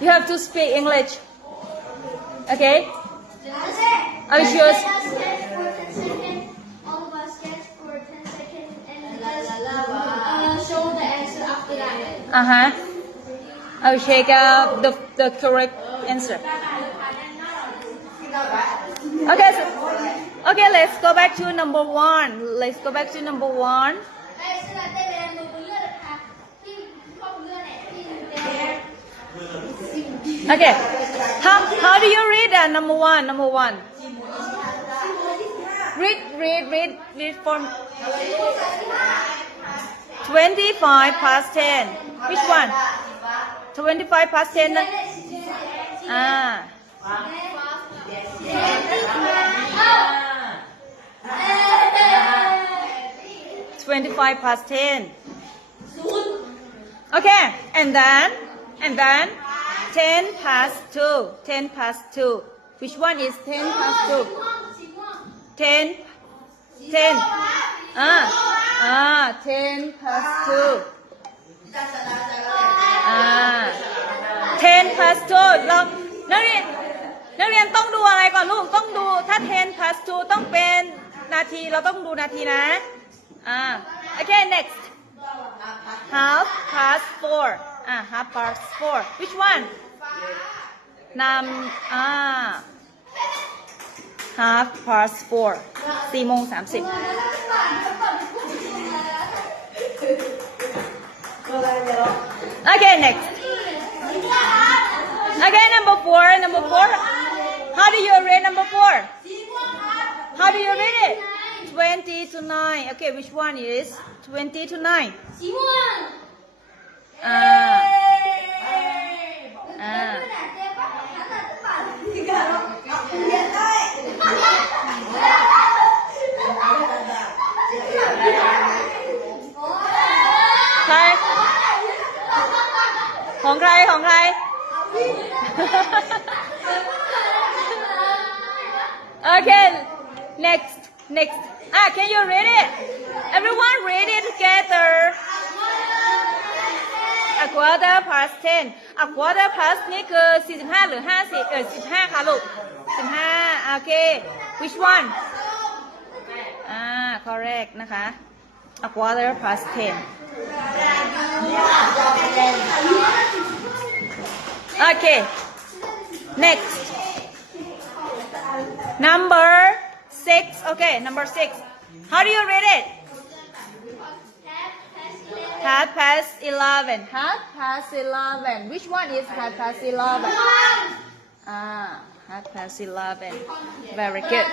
You have to speak English. Okay? I will choose. All of us sketch for 10 seconds and show the answer after that. I will check the correct answer. Okay, let's go back to number 1. Let's go back to number 1. Okay. How do you read number 1? Number 1. Read from 25 past 10. Which one? 25 past 10. 25 past 10. Okay, and then 10 past 2. 10 past 2. Which one is 10 past 2? 10. 10 past 2. 10 past 2 ลองนักเรียนต้องดูอะไรก่อนลูกต้องดูถ้า 10 past 2 ต้องเป็นนาทีเราต้องดูนาทีนะOkay, next. Half past 4. Half past 4. Which one? Half past 4. 4:30. Okay, next. Okay, number 4. How do you read number 4? How do you read it? 20 to 9. Okay, which one is 20 to 9?ของใคร Okay, next. Can you read it? Everyone read it together. A quarter past 10. A quarter past นี่คือ45หรือ50 15ค่ะลูก15 Okay. Which one? Correct นะคะ A quarter past 10. Okay. Next. Number 6. Okay, number 6. How do you read it? Half past 11. Half past 11. Which one is half past 11? Half past 11. Very good.